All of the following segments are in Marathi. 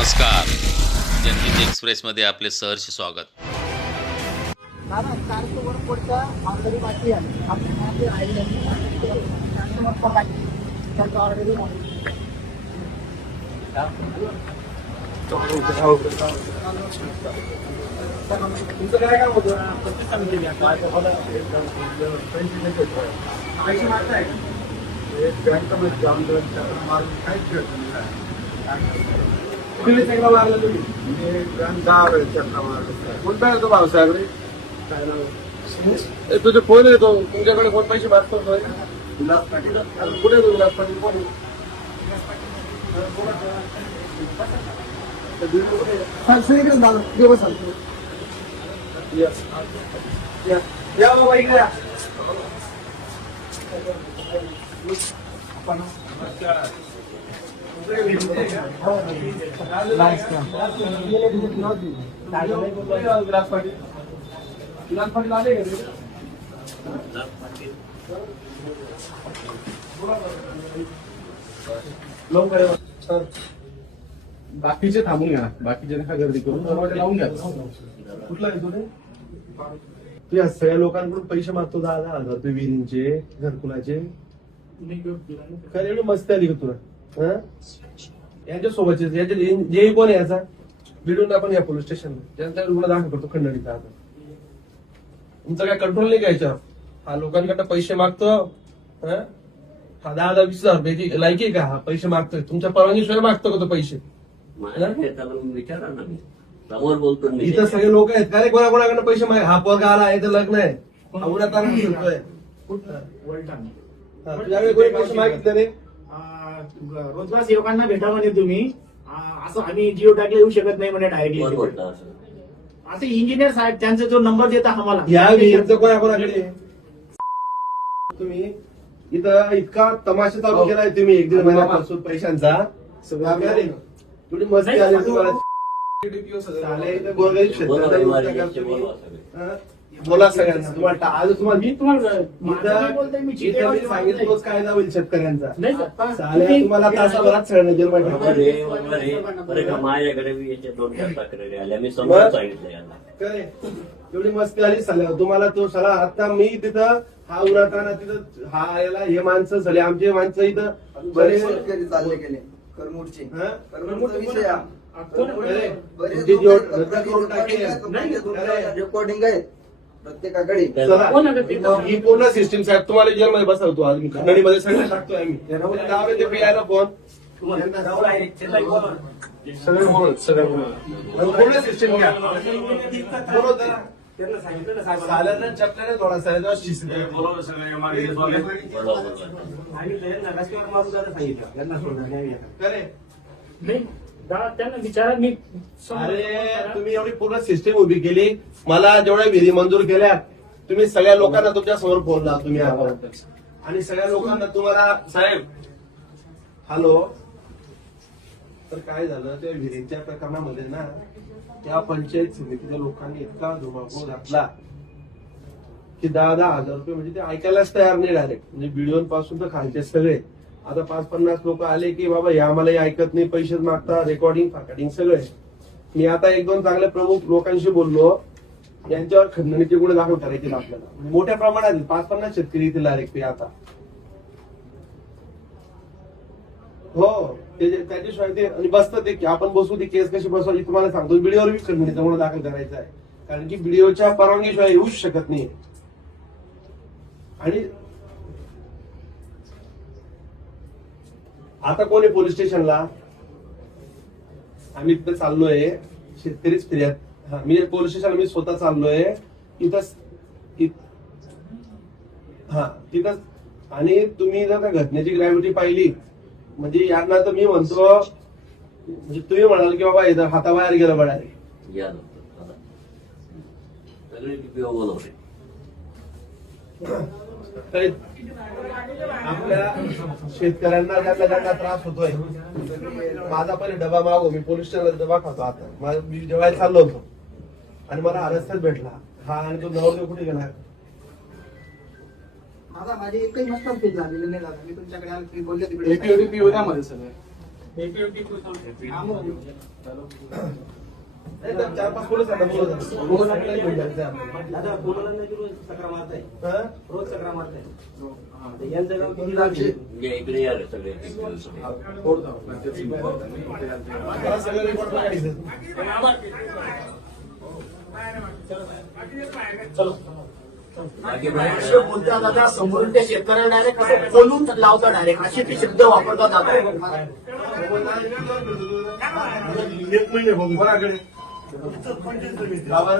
नमस्कार. जनहित एक्सप्रेसमध्ये आपले सहर्ष स्वागत. बाकी आहे आपल्या राहिले चारशे वर पण बाकी आहे. त्यांचं ऑर्डरी तुमचं काय काम होतं? पैसे मागताय बँकेमध्ये जाऊन काहीच भेटत तुम्ही चेकला मारला तुम्ही दहा मारला कोणता येतो भाऊसाहेब रे? काय नाव? तुझे फोन येतो तुमच्याकडे कोण पैसे मागतो विलास पाटील. कुठे येतो विलास पाटील? कोण या. या. या बाबा इकडे या. बाकीचे थांबून घ्या. बाकीचे नका गर्दी करून दरवाजा लावून घ्या. कुठला आहे तुझे तू या सगळ्या लोकांकडून पैसे मागतो दहा दहा हजार विहिरींचे घरकुलाचे काय एवढी मस्ती आली का तुला? यांच्या सोबतचे याचे जे कोण आहे याचा? बिडून आपण या पोलीस स्टेशनला त्यांचा गुन्हा दाखल करतो खंडणीचा आता. तुमचा काय कंट्रोल नाही घ्यायचा हा लोकांकडे पैसे मागतो. हं? हा दहा दहा वीस हजार रुपयाची लायकी आहे का? हा पैसे मागतोय. तुमच्या परवानगीशिवाय मागतो का तो पैसे? मला त्याला विचारा ना मी. समोर बोलतो मी. इथं सगळे लोक आहेत. का रे कोणा कोणाकडे पैसे मागे हा पोरगा आला आहे तर लग्न आहे. हा फिरतोय. हा, तुझ्याकडे कोणी पैसे मागितले रे रोजगार सेवकांना भेटा म्हणे तुम्ही. असं आम्ही जिओ टॅगला येऊ शकत नाही म्हणे डायरेक्टली असं इंजिनियर साहेब त्यांचा जो नंबर देता आम्हाला. या विहिरीचं कोणा कोणाकडे तुम्ही इथं इतका तमाशा चालू केलाय तुम्ही एक दीड महिन्यापासून पैशांचा. सगळं. थोडी मस्ती आली तुम्हाला. साले इथं गोरगरीब बोला शेतकऱ्यांना बोला सगळ्यांना. तुम्हाला आज तुम्हाला मी तुम्हाला सांगितलं तोच कायदा होईल शेतकऱ्यांचा. नाही सर. साल्या तुम्हाला तासाभरात सगळं जेलमध्ये बरोबर टाकणार. आहे, बरोबर आहे. बरं का माझ्याकडे दोन चार तक्रारी आल्या मी समोर बरं. सांगितलं काय? एवढी मस्ती आली साल्या तुम्हाला तो साला आता मी तिथं हा उन्हाताना तिथं हा याला हे माणसं झाले. आमचे माणसं इथं बरेच बरेच शेतकरी चालले गेले. करमुडचे. हं? करमुडचा विषय रेकॉर्डिंग आहेत. प्रत्येकाकडे. ते? ही पूर्ण सिस्टीम साहेब तुम्हाला जेलमध्ये बसवतो आज. मी खंडणीमध्ये सगळं टाकतोय आम्ही. त्यावेळी ते पियाला फोन सगळे बोल सगळे बोल पूर्ण सिस्टीम घ्या. बोलव त्याला. दादा, त्यांना विचारा मी अरे तुम्ही एवढी पूर्ण सिस्टीम उभी केली. मला जेवढ्या विधी मंजूर केल्या तुम्ही सगळ्या लोकांना तुमच्यासमोर फोन लावा तुम्ही आणि सगळ्या लोकांना तुम्हाला साहेब हॅलो. तर काय झालं त्या विहिरीच्या प्रकरणामध्ये ना त्या पंचायत समितीच्या लोकांनी इतका धुमाकूळ घातला की दहा दहा हजार रुपये म्हणजे ते ऐकायलाच तयार नाही डायरेक्ट म्हणजे व्हिडिओ पासून तर खालचे सगळे. आता पाच पन्नास लोक आले की बाबा हे आम्हाला हे ऐकत नाही पैसे मागता रेकॉर्डिंग फाकडिंग सगळे. मी आता एक दोन चांगले प्रमुख लोकांशी बोललो. यांच्यावर खंडणीचे गुन्हे दाखल करायचे आपल्याला. म्हणजे मोठ्या प्रमाणात पाच पन्नास शेतकरी येतील डायरेक्ट ते आता. हो त्याच्याशिवाय ते आणि बसतं ते. की आपण बसू ती केस कशी बसवायची तुम्हाला सांगतो. व्हिडिओवर बी खंडणीचा गुन्हा दाखल करायचा आहे. कारण की व्हिडिओच्या परवानगीशिवाय येऊच शकत नाही. आणि आता कोण आहे पोलीस स्टेशनला आम्ही तिथे चाललोय शेतकरीच फिर्याद हा मी पोलीस स्टेशनला मी स्वतः चाललोय. इथं इत- हा तिथं आणि तुम्ही जर त्या घटनेची ग्रॅव्हिटी पाहिली म्हणजे यांना तर मी म्हणतो म्हणजे तुम्ही म्हणाल की बाबा इथं हाताबाहेर गेलं बडा या नंतर, चला. सगळे आपल्या शेतकऱ्यांना ज्यांना ज्यांना त्रास होतोय. माझा पण डबा मागो मी पोलीस स्टेशनला डबा खातो आता. माझं- मी जेवायला चाललो होतो. आणि मला रस्त्यात भेटला. हा आणि तो नवरदेव कुठे गेला? माझा माझी एकही मस्त फील झालेली नाही दादा. मी तुमच्याकडे आलो तुम्ही बोलले तिकडे. होत्यामध्ये सगळे. चार पाच पोलीस आता बोलत आहेत. दादा कोणाला नाही रोज तक्रार मारताय? हा? रोज तक्रार मारताय. तर यांचं गाव किती लागले? या इकडे या रे सगळे. बाकी असे बोलतात दादा समोरून त्या शेतकऱ्याला डायरेक्ट असं बोलून लावता डायरेक्ट असे ते शब्द वापरतात दादा एक महिने बघू. कोणाकडे? का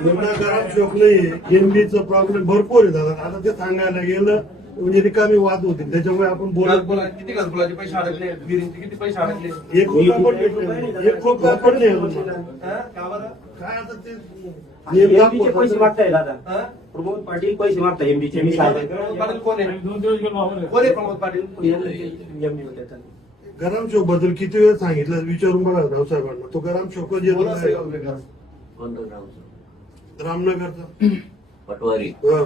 गरम शोक नाही एमबीचं प्रॉब्लेम भरपूर आहे दादा. आता ते सांगायला गेलं म्हणजे रिकामी वाद होतील त्याच्यामुळे आपण बोलत घरकुला- किती घरकुलाचे पैसे अडकले? विहिरींचे किती पैसे अडकले? एक रुपया पण भेटले. एक रुपया पण नाही अजून. मला. हा? का बरं? काय आता ते पैसे मागताय दादा. हा? प्रमोद पाटील पैसे मागताय एमपीचे मी साहेब प्रमोद पाटील कोण आहे? कोण आहे प्रमोद पाटील? एमपी गरम शोकबद्दल किती वेळ सांगितलं? विचारून बघा रावसाहेबांना. तो गरम शोक बोला सगळं. कोणतं गावचं रामनगरचा. पटवारी. हा.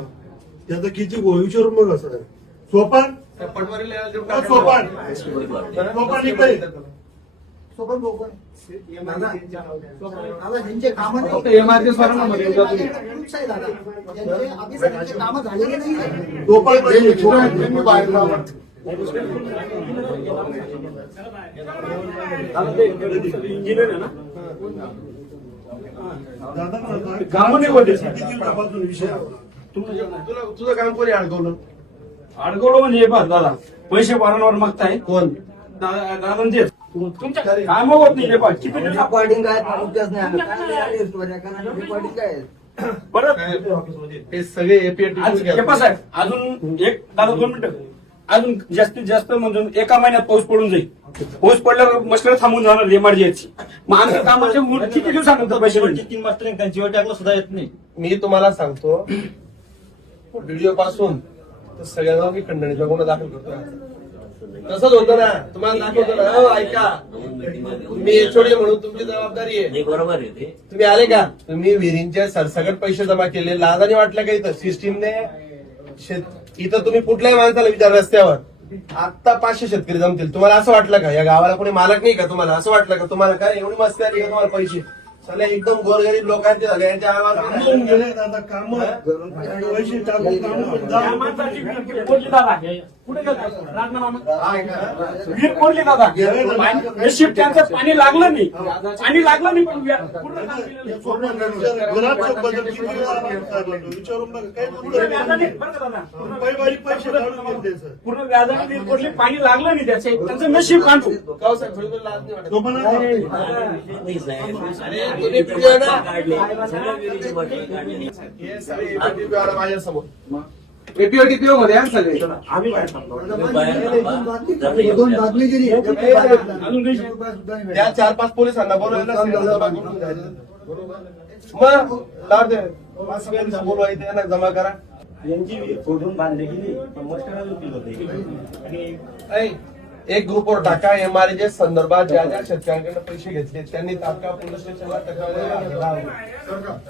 त्याचा किती गो विचारून बघा सर सोपान. सोपान? सोपान इकडे दादा दादा ज्यांचे कामं झालेले नाही सोपान सोपान. इंजिनियर आहे ना दादा विषय? तुला तुझं काम कोणी अडकवलं? अडगोलो म्हणजे हे पहा दादा पैसे वारंवार मागताय. कोण? दादांचे तुमच्या काम होत नाही हे पहा किती दिवस रेकॉर्डिंग काय मुद्दाच नाही. काय रेकॉर्डिंग आहे? परत हे सगळे एपीएटी आज हे पहा साहेब अजून एक दादा दोन मिनिटं. अजून जास्तीत जास्त म्हणजे एका महिन्यात पाऊस पडून जाईल. पाऊस पडल्यावर मस्टर थांबून जाणार एमआरजीएची मग आमच्या कामाचे मग किती दिवसानंतर पैसे भेटतील? तीन मास्टर त्यांची वेळ टाकलं सुद्धा येत नाही. मी तुम्हाला सांगतो व्हिडिओ पासून तर सगळ्यांना मी खंडणीचा गुन्हा दाखल करतो तसंच होतं ना. तुम्हाला दाखवतो ना. हो, ऐका. तुम्ही एचओडी म्हणून तुमची जबाबदारी आहे. बरोबर आहे ते. तुम्ही आले का? तुम्ही विहिरींचे सरसकट पैसे जमा केले लाजाने वाटलं का इथं? सिस्टीमने शेत इथं तुम्ही कुठल्याही माणसाला विचार रस्त्यावर. आता पाचशे शेतकरी जमतील. तुम्हाला असं वाटलं का? या गावाला कोणी मालक नाही का तुम्हाला? असं वाटलं का तुम्हाला? काय एवढी मस्ती आली का तुम्हाला पैसे? सगळे एकदम गोरगरीब लोकांचे झाले यांच्या कामं आवाज गेले दादा काम. पैसे टाकून कुठे गेला? वीर कोरली दादा. नशीब त्यांचं पाणी लागलं नाही. पाणी लागलं नाही पण पूर्ण काम केलेलं. गुलाब चौकबद्दल किती वेळा आपण सांगितलं? विचारून बघा काय पूर्ण व्याजाने बरं का दादा? पूर्ण पहिली पैसे काढून घेते सर. पूर्ण व्याजाने वीर कोरली पाणी लागलं नाही त्याचे त्यांचं नशीब काढतो तो हे सगळे माझ्यासमोर एपीओ मध्ये आहे सगळे? आम्ही बाहेर त्या चार पाच पोलिसांना बोलवायला बोलवायचं यांना जमा करा. यांची फोडून बांधली गेली पण मस्टर अजून केलं होते. आणि ऐ, एक ग्रुपवर टाका एमआरजे संदर्भात ज्या ज्या शेतकऱ्यांकडे पैसे घेतले त्यांनी तात्काळ पोलीस स्टेशनला तक्रार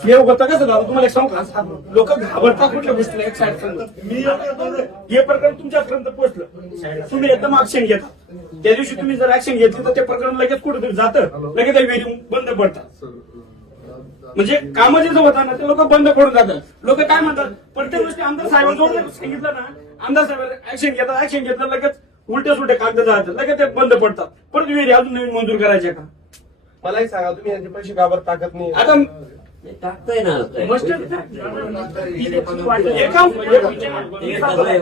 हे होतं कसं दादा तुम्हाला एक सांगू का? लोक. घाबरतात कुठल्या गोष्टीला एक साईड मी हे प्रकरण तुमच्यापर्यंत पोहोचलं. तुम्ही एकदम ऍक्शन घेता. त्या दिवशी तुम्ही जर ऍक्शन घेतली तर ते प्रकरण लगेच कुठे जातं. लगेच वेरी बंद पडतात. म्हणजे कामं जे होतात ना ते लोक बंद पडून जातात. लोक काय म्हणतात? प्रत्येक गोष्टी आमदार साहेबांजवळ सांगितलं ना आमदार साहेब ऍक्शन घेतात ऍक्शन घेतलं लगेच उलटे सुलटे कागद जातात लगेच ते बंद पडतात. परत विहिरी अजून नवीन मंजूर करायचे का? मलाही सांगा तुम्ही यांचे पैसे गाबर टाकत नाही. आता टाकताय ना एका ते.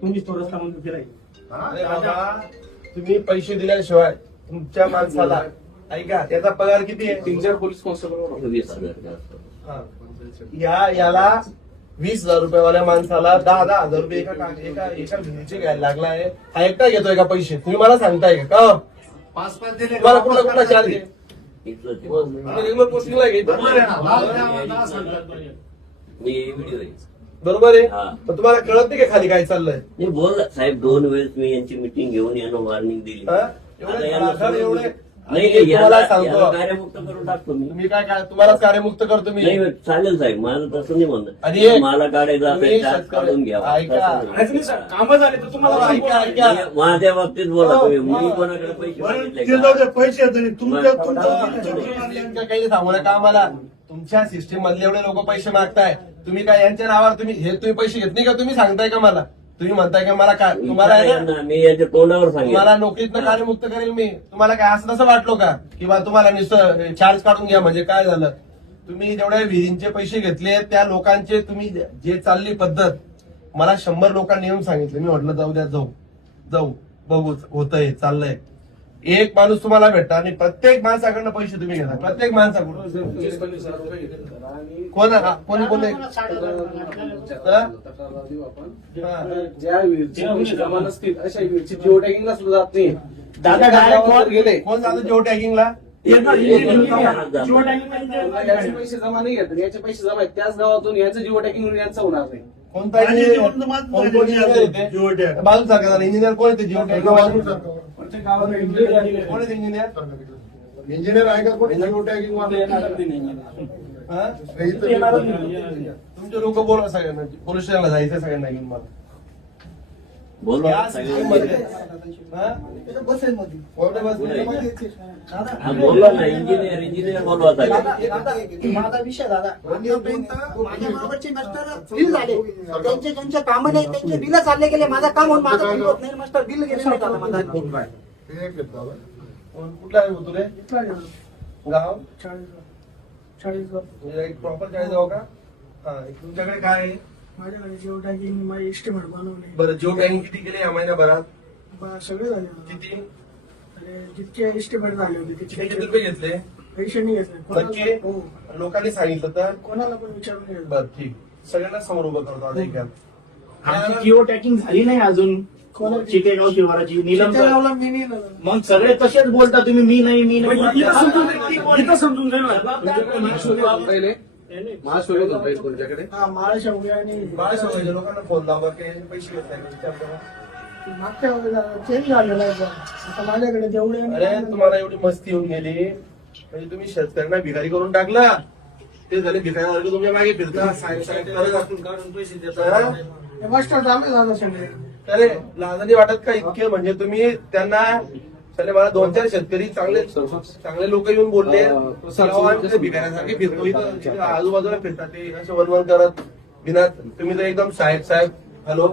तुम्ही रस्ता अरे बाबा तुम्ही पैसे दिल्याशिवाय तुमच्या माणसाला ऐका याचा पगार किती आहे? तीन चार पोलीस कॉन्स्टेबल वीस हजार जास्त. हा. या याला वीस हजार रुपयावाल्या माणसाला दहा दहा हजार रुपये एका का- एका एका भिंतीचे घ्यायला लागला आहे. हा एकटा घेतोय का पैसे? तुम्ही मला सांगताय का? पाच पाच दिले तुम्हाला कुठला कुठला चार्ज बरोबर आहे हा. पण तुम्हाला कळत नाही का खाली काय चाललंय? बोल साहेब दोन वेळेस मी यांची मिटिंग घेऊन यांना वॉर्निंग दिली. एवढे यांना धडाधड एवढे नाही मी तुम्हाला याला सांगतो. याला कार्यमुक्त करून टाकतो मी. काय काय तुम्हालाच कार्यमुक्त करतो मी. नाही चालेल साहेब माझं तसं नाही आणि म्हणणं मला काढायचं तुम्ही असेल शेतकरी- काढून घ्या. ऐका. काहीच नाही. सर कामं झाले तर तुम्हाला ऐका ऐका. माझ्या बाबतीत बोला हो, तुम्ही. मी हो. कोणाकडे पैसे मागितले ते जाऊ का? पैसे तुमच्या बरं. तुमचं काही सांगू नका आम्हाला. तुमच्या सिस्टीम मधले एवढे लोक पैसे मागताय. तुम्ही काय यांच्या नावावर तुम्ही हे तुम्ही पैसे घेत नाही का? तुम्ही सांगताय का मला? तुम्ही म्हणताय का मला काय तुम्हाला आहे ना, यांना मी याच्या तोंडावर तुम्हाला सांगितलं नोकरीतनं कार्यमुक्त करेल मी. तुम्हाला काय असं तसं वाटलो का? किंवा तुम्हाला नुसतं चार्ज काढून घ्या म्हणजे काय झालं? तुम्ही जेवढ्या विहिरींचे पैसे घेतले त्या लोकांचे तुम्ही जे चालली पद्धत मला शंभर लोकांनी येऊन सांगितलं. मी म्हटलं जाऊ द्या जाऊ. जाऊ. बघू होतंय चाललंय. एक माणूस तुम्हाला भेटता आणि प्रत्येक माणसाकडनं पैसे तुम्ही घेता. प्रत्येक माणसाकडून. कोण हा? कोणी कोणी. ज्या विहीरचे पैसे जमा नसतील अशा विहीरची जिओ टॅगिंगला सुद्धा जात नाही. दादा गेले कोण जातं जिओ टॅगिंगला इंजिनियर याचे पैसे जमा नाही घेत याचे पैसे जमा आहेत. त्याच गावातून याचं जिओ टॅगिंग यांचं होणार नाही. कोणता माझं कोण- येते? Geo tag. बाजू इंजिनियर कोण येते? जिओ टॅग बाजू प्रत्येक गावाला engineer आहे. कोण येते इंजिनियर इंजिनियर आहे का कोणी जिओ टॅगिंग वाले? हा? येणारच नाही. तुमचे लोक बोला सगळ्यांना पोलीस स्टेशनला जायचं सगळ्यांना घेऊन मला बोलवा या system मध्ये हा? बसेसमध्ये कोणत्या बसमध्ये? हा, बोलवा ना इंजिनियर इंजिनियर बोलवा साहेब माझा विषय दादा. आतापर्यंत माझ्या बरोबरचे मास्टर बिल झाले. त्यांचे ज्यांचे काम नाही त्यांचे बिल चालले गेले. माझं काम होऊन माझं बिल होत नाही. मास्टर बिल गेले नाही दादा माझा. कोण- कुठला आहे हो तुले गाव? म्हणजे एक प्रॉपर चाळीस गाव का? हा तुमच्याकडे काय आहे? माझ्याकडे जेव टॅगिंग माझी एस्टिमेट बनवले. बरं जिओ टॅगिंग किती केली या महिन्याभरात? बा- सगळे झाले ना. किती? आणि जितके एस्टिमेट झाले होते किती तितके रुपये घेतले? पैसे नाही घेतले. नक्की कोणाला हो. लोकांनी सांगितलं तर? कोणाला पण विचारून बर ठीक. सगळ्यांना समोर उभं करतो आता एक आमची जिओ टॅकिंग झाली नाही अजून. चिकेगाव शिवाराची नीलम तिथे लावला मी नाही लावला. मग सगळे तसेच बोलता तुम्ही मी नाही मी नाही इथं समजून जाईल ना. पहिले. होता एक तुमच्याकडे? हा उड्या आणि बाळा शोधायचे लोकांना फोन लावा की पैसे घेत नाही विचार करा. मागच्या वेळेला चेंज झालेला आहे. आता माझ्याकडे जेवढे अरे तुम्हाला एवढी मस्ती येऊन गेली. म्हणजे तुम्ही शेतकऱ्यांना भिकारी करून टाकला. ते झाले भिकाऱ्यासारखे तुमच्या मागे फिरता. साहेब साहेब करत हा? हे मास्टर दादा सगळे. अरे लहानाने वाटत का इतके म्हणजे तुम्ही त्यांना त्याने मला दोन चार शेतकरी चांगले चांगले लोक येऊन बोलले. भिकाऱ्यासारखे फिरतो. इथं इथं आजूबाजूला फिरतात ते. असे वनवन करत. बिना तुम्ही तर एकदम साहेब साहेब. हॅलो.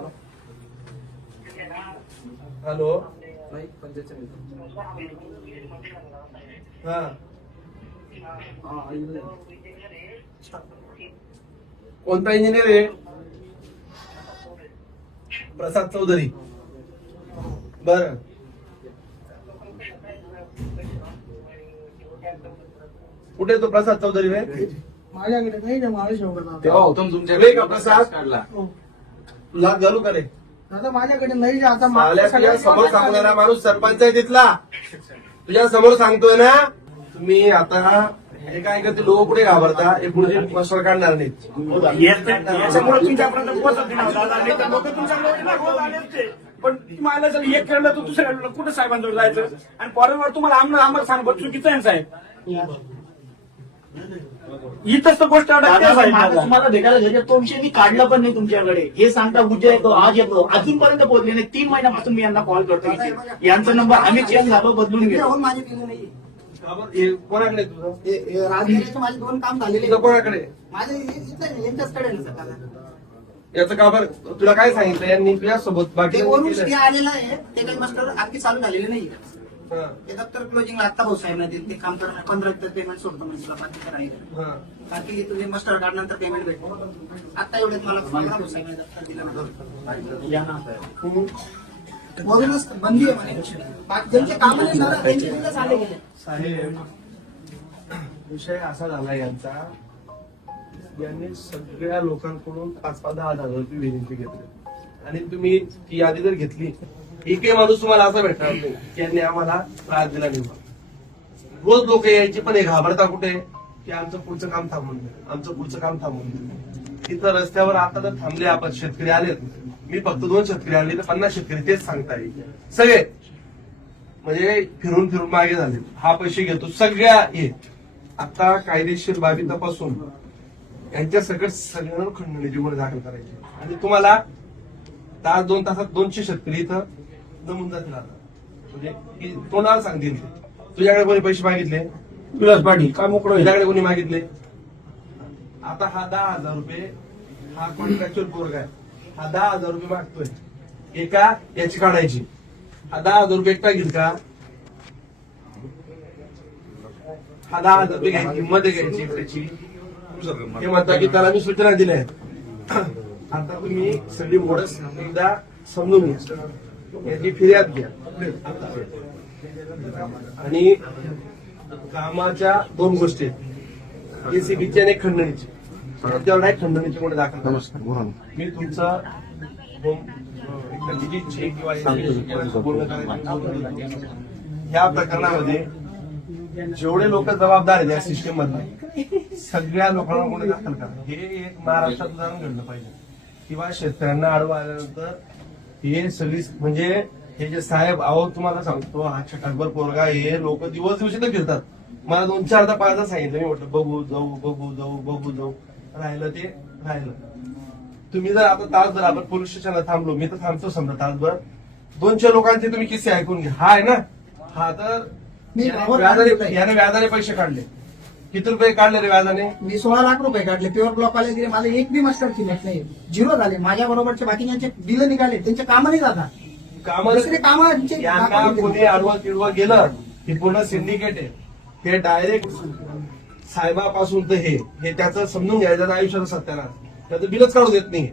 हॅलो. हा. कोणता इंजिनियर आहे? प्रसाद चौधरी. बर. कुठे तो प्रसाद चौधरी माझ्याकडे नाही ना. तेव्हा होतं तुमच्याकडे. का प्रसाद? काढला. हो. घालू का रे? दादा माझ्याकडे नाही जे आता आल्या तुझ्या समोर सांगणारा माणूस सरपंच आहे तिथला. तुझ्या समोर सांगतोय ना तुम्ही आता हे काय करते लोक कुठे घाबरता? हे पुढे मसर काढणार नाहीत. याच्यामुळे तुमच्यापर्यंत पोहोचत नाही. ना दादा नाही तर लोक तुमच्याकडे ना गोल आले असते. पण तुम्हाला जर एक केलं तर दुसऱ्या कुठं साहेबांजवळ जायचं? आणि फॉरेनवर तुम्हाला आम्हाला आम्हाला सांगतो चुकीचं आहे ना साहेब. इथंच तर गोष्ट. तुम्हाला भेटायला घ्यायचे तो विषय मी काढला पण नाही तुमच्याकडे. हे सांगता उद्या येतो आज येतो. अजूनपर्यंत पोहोचले नाही. तीन महिन्यापासून मी यांना कॉल करतो. यांचा नंबर आम्ही चेंज झालो बदलून माझे नाही? हे कोणाकडे तुझं? हे- हे माझे दोन काम झालेले. कोणाकडे? माझे हे- यांच्याचकडे याचं का बरं? तुला काय सांगितलं? यांनी तुझ्या सोबत बाकी आलेलं आहे. ते काही मास्टर आणखी चालू झालेले नाही ते दप्तर क्लोजिंगला आता भाऊ साहेब ते ते काम करणं पंधरा पेमेंट सोडतो म्हणजे तुला. बाकी तर आहे बाकी तुझे मास्टर कार्ड नंतर पेमेंट भेटतो. आता एवढ्यात मला पंधरा भाऊ साहेब दप्तर दिलं या ना. ना वरूनच बंदी आहे म्हणे. बाकी ज्यांचे काम नाही ना त्यांचे गेले. साहेब विषय असा झाला यांचा. यांनी सगळ्या लोकांकडून पाच पाच दहा हजार रुपये विनंती घेतली. आणि तुम्ही ती यादी जर घेतली एकही माणूस तुम्हाला असा भेटणार नाही. की आम्हाला त्रास दिला नाही रोज लोक यायचे पण हे घाबरता कुठे? की आमचं पुढचं काम थांबून द्या आमचं पुढचं काम थांबून द्या तिथं रस्त्यावर आता तर थांबले आपण शेतकरी आलेत. मी फक्त दोन शेतकरी आले तर पन्नास शेतकरी तेच सांगताय सगळे. म्हणजे फिरून फिरून मागे झाले. हा पैसे घेतो. सगळ्या हे. आता कायदेशीर बाबी तपासून. यांच्या सगळं सगळ्यांना खंडणी गुन्हे दाखल करायचे. आणि तुम्हाला तास दोन तासात दोनशे शेतकरी इथं नमून जातील आता. म्हणजे की तोंडाला सांगतील ते. तुझ्याकडे कोणी पैसे मागितले? विलास पाटील काय मोकळं होईल? तुझ्याकडे कोणी मागितले? आता हा दहा हजार रुपये हा कॉन्ट्रॅक्च्युअल पोरग आहे. हा दहा हजार रुपये मागतोय. एका याची काढायची. हा दहा हजार रुपये एकटा घेईल का? हा दहा हजार रुपये घ्यायची किंमत आहे घ्यायची एकट्याची. ते म्हणता की त्याला मी सूचना दिल्या आहेत. आता तुम्ही सगळी मोडस एकदा समजून घ्या. याची फिर्याद घ्या. आणि कामाच्या दोन गोष्टी एसीबीची आणि खंडणीची. त्याच्यावर आहे खंडणीची कोणी दाखल. मी तुमचा. या प्रकरणामध्ये जेवढे लोक जबाबदार आहेत या सिस्टीम मधले सगळ्या लोकांना कोणी दाखल करा. हे एक महाराष्ट्रात उदाहरण घडलं पाहिजे. किंवा शेतकऱ्यांना आडवं आल्यानंतर हे सगळी म्हणजे हे जे साहेब अहो तुम्हाला सांगतो हा छटाकभर पोरगा हे लोक दिवस दिवशी तर फिरतात. मला दोन चारदा पाचदा सांगितलं मी म्हटलं बघू जाऊ बघू जाऊ बघू जाऊ. राहिलं ते राहिलं. तुम्ही जर आता तासभर आपण पोलीस स्टेशनला थांबलो मी तर थांबतो समजा तासभर दोनशे लोकांचे तुम्ही किस्से ऐकून घ्या. हा आहे ना? हा तर याने व्याजाने पैसे काढले. किती रुपये काढले रे व्याजाने? मी सोळा लाख रुपये काढले. प्युअर ब्लॉक वाले दिले मला एक बी मास्टर शिल्लक नाही. झिरो झाले. माझ्या बरोबरचे बाकीच्यांचे बिल निघाले त्यांचे काम नाही जातात कामं दुसरे कामं यांना कोणी आडवं गेलं हे पूर्ण सिंडिकेट आहे. हे डायरेक्ट साहेबापासून तर हे हे त्याचं समजून घ्यायचं आयुष्याचं सत्यानाश. त्याचं बिलच काढू देत नाही.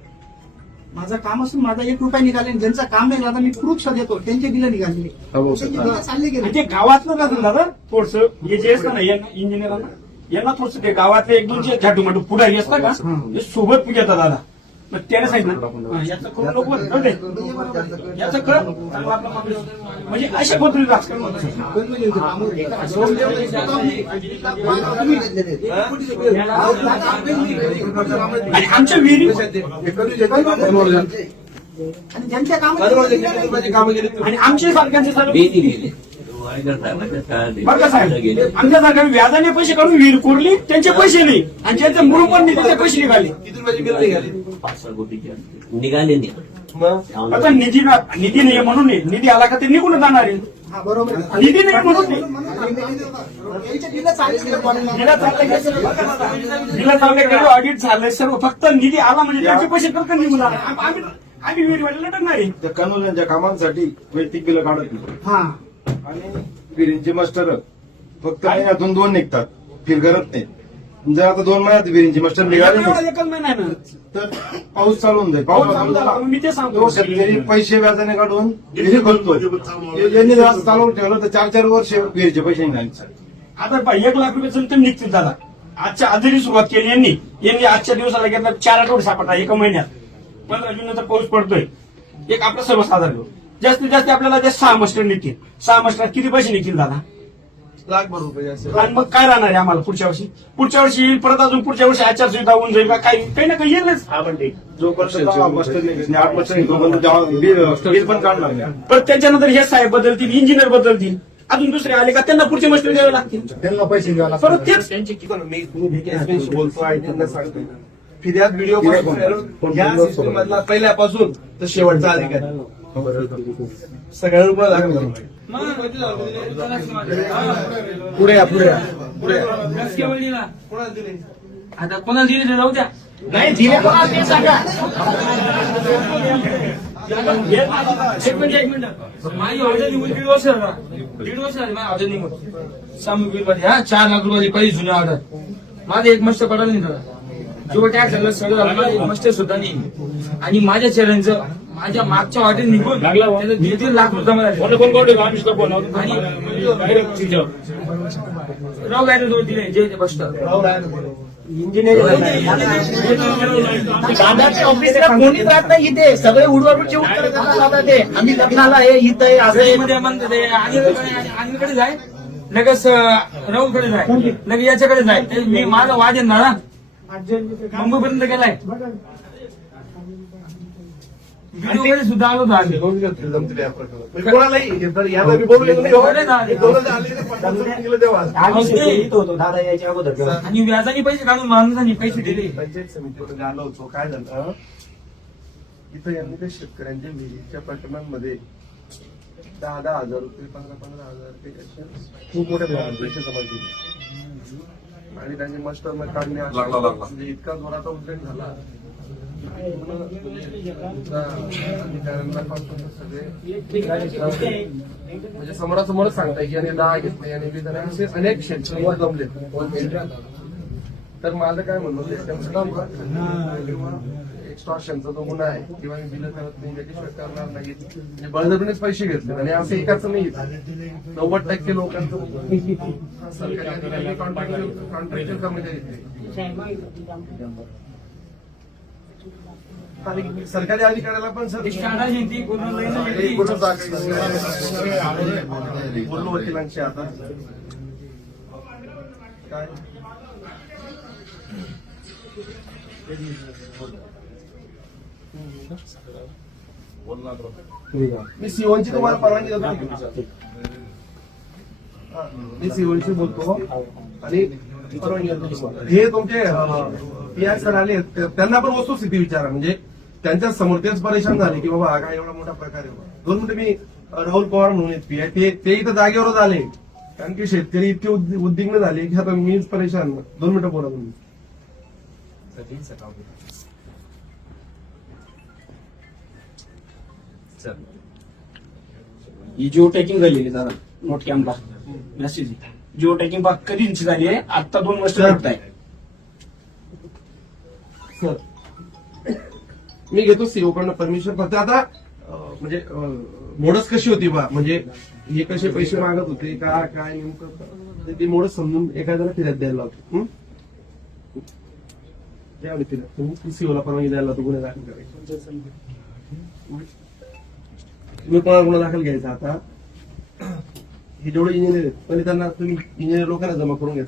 माझं काम असून माझा एक रुपया निघाले ज्यांचं काम नाही झालं मी प्रूफ देतो. त्यांचे बिल निघाले. त्यांचे बिल चालले गेले. ते गावातलं जातं दादा थोडस हे जे ना इंजिनियरांना यांना थोडस ते गावातले एक दोन झाटू माटू पुढे असतं का? ते सोबत घेतात दादा. मग त्याने सांगितलं हा, याचं बरं, कळतंय? याचं कर. चांगला आपला माणूस. म्हणजे अशा पद्धतीने राजकारण. आणि आमच्या विहिरी आणि ज्यांच्या काम कामं गेली आणि आमच्या सारख्यांचे सर्व बरं का साहेब? आमच्या सारख्या व्याजाने पैसे काढून विहीर कोरली त्यांचे पैसे नाही. आणि ज्यांचे मूळ पण नाही त्याचे पैसे निघाले. बिल निघाली. पाच सहा कोटीचे निघाले नाही. मग? आता निधी ना निधी नाही म्हणून नाही. निधी आला का ते निघून जाणार आहे. हा बरोबर आहे. निधी नाही म्हणून नाही. चालले गेले ऑडिट झालंय सर्व. फक्त निधी आला म्हणजे त्यांचे पैसे तर निघून आम्ही आम्ही विहिरीवाले लटकणार आहे त्या कानूनाच्या कामांसाठी वैयक्तिक बिलं काढत नाही. हा. आणि विहिरींचे मास्टर फक्त महिन्यातून दोन निघतात. फिरगरत नाही. जर आता दोन महिन्यात विहिरींचे मास्टर निघाले नाही, एकच महिना आहे ना? तर पाऊस चालू होऊन जाईल. पाऊस चालू चालू झाला, मी ते तो सांगतो. शेतकरी पैसे व्याजाने काढून विहिरी खोलतो यांनी जर असं चालवून ठेवलं तर चार चार वर्ष विहिरीचे पैसे निघाले. आता पहा, एक लाख रुपये तर निघतील दादा आजच्या आजरी सुरुवात केली यांनी. यांनी आजच्या दिवसाला घेतला चार आठवडे सापडला एका महिन्यात. पंधरा जून नंतर पाऊस पडतोय. एक आपलं सर्वसाधारण. जास्तीत जास्त आपल्याला जे सहा मस्टर निघतील सहा मस्टर किती पैसे निघतील दादा? लाखभर रुपये जास्त. आणि मग काय राहणार आहे आम्हाला पुढच्या वर्षी? पुढच्या वर्षी येईल परत अजून पुढच्या वर्षी आचारसंहिता होऊन जाईल का काही काही ना काही येईलच. परत त्याच्यानंतर हे साहेब बदलतील इंजिनियर बदलतील. अजून दुसरे आले का? त्यांना पुढचे मस्टर द्यावे लागतील. त्यांना पैसे द्यावे लागतात. परत तेच मी मी बोलतो आहे त्यांना सांगतो फिर्याद व्हिडिओ या सिस्टम मधला पहिल्यापासून तर शेवटचा अधिकारी. सगळ्या रुपये लागेल. पुढे या पुढे या. कोणाला दिले आता कोणाला दिले ते जाऊ द्या. नाही दिले कोणाला ते सांगा. एक मिनिट एक मिनिट. माझी ऑर्डर निघून दीड वर्ष दीड वर्ष झाली माझी ऑर्डर निघून. मध्ये हा चार लाख रुपयाची पहिली जुनी ऑर्डर. माझं एक मस्त पडायला नाही जो टॅक्स झालं सगळं मस्त सुद्धा नाही. आणि माझ्या चेहऱ्यांचं माझ्या मागच्या ऑर्डर निघून त्याचं दीड दीड लाख रुपये जमा झाले आणि राव गायला जोड दिले जे बसत. दादाच्या ऑफिसला नाही इथे. सगळे उडवाडूचे उत्तर देतात दादा ते. आम्ही लग्नाला आहे इथं आहे असं आहे. मध्ये म्हणतात ते अनिलकडे जाय लगेच राहुलकडे जाय लगेच याच्याकडे जाय ते मी माझा वाद आहे ना मुंबईपर्यंत गेलाय. व्हिडिओमध्ये सुद्धा आलो होतो आम्ही. जमतील या प्रकरणात. कोणालाही तर याला मी बोललेलो नाही दोघं जे आले ते पटकन सुटून गेलं तेव्हा दादा यायच्या अगोदर. आणि व्याजाने पैसे काढून माणसांनी पैसे दिले. पंचायत समितीमध्ये आलो होतो. काय झालं? इथं यांनी त्या शेतकऱ्यांच्या विहिरीच्या प्रकरणांमध्ये दहा दहा हजार रुपये पंधरा पंधरा हजार रुपये खूप मोठ्या प्रमाणात पैसे जमा केले. आणि त्यांचे मास्टर काढणे म्हणजे इतका जोराचा उद्योग झाला. म्हणजे म्हणजे समोरासमोरच सांगताय की याने दहा घेतले आणि विधान असे अनेक शेतकरी जमले तर माझं काय म्हणणं एक्स्टॉर्शनचा जो गुन्हा आहे किंवा मी बिल करत नाही त्याच्याशिवाय करणार नाही म्हणजे बळजबरीनेच पैसे घेतले. आणि असं एकाच नाही. नव्वद टक्के लोकांचं सरकारी कर्मचारी अधिकाऱ्याला पण सर बोललो वकिलांशी आता. काय? मी सीओनची तुम्हाला परवानगी देतो. मी सीओनशी बोलतो. आणि हे तुमचे पी आय सर आले त्यांना पण वस्तुस्थिती विचारा. म्हणजे त्यांच्यासमोर तेच परेशान झाले की बाबा हा काय एवढा मोठा प्रकार आहे? दोन मिनिटं मी राहुल पवार म्हणून आहेत. पी ते इथं जागेवरच आले. कारण की शेतकरी इतके उद्दिग्न उद्विग्न झाले की आता मीच परेशान. दोन मिनिटं बोला तुम्ही. ही जिओ टॅकिंग झालेली आहे दादा. नोट कॅम्पला मेसेज जिओ टॅकिंग बघ कधीची झाली आहे? आता दोन वर्ष. भेटताय सर. मी घेतो सीओ कडनं परमिशन फक्त आता म्हणजे मोडस कशी होती बा? म्हणजे हे कसे पैसे मागत होते? का काय नेमकं? ते- मोडस समजून एखाद्याला फिर्याद द्यायला लावतो. हं? द्यावी तुम्ही सीओला परवानगी द्यायला लावतो गुन्हे दाखल करायचे. तुम्ही कोणाला गुन्हा दाखल घ्यायचा आता? हे जेवढे इंजिनियर आहेत पहिले त्यांना तुम्ही इंजिनियर लोकांना जमा करून घ्या